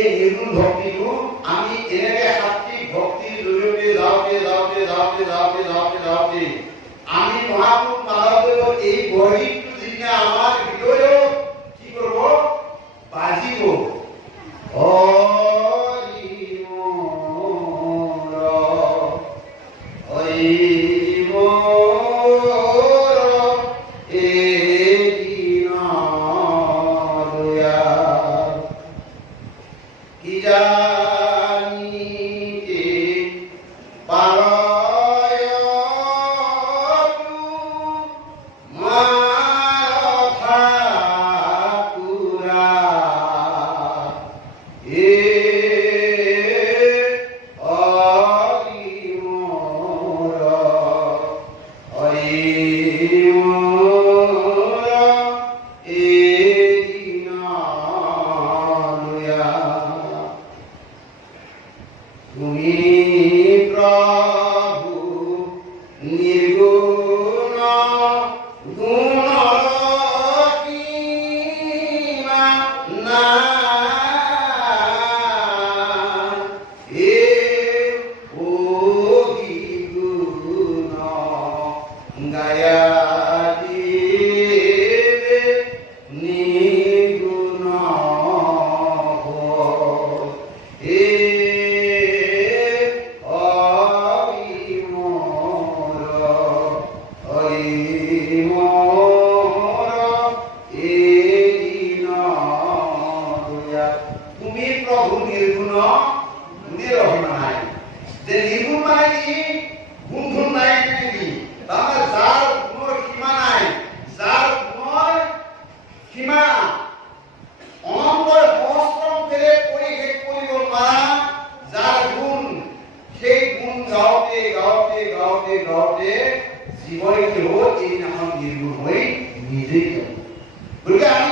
এই নিৰ্গুণ ভক্তিটো আমি এনেকে সাত্বিক ভক্তিৰ জৰিয়তে যাওঁতে আমি মহাপুৰুষ মাধৱদেৱৰ এই বৰগীতটো যেতিয়া আমাৰ হৃদয়ত কি কৰিব বাজিব জীবনে কি হল এই নাম নিৰ্গুণ হয়ে নিজেই গতিকে আমি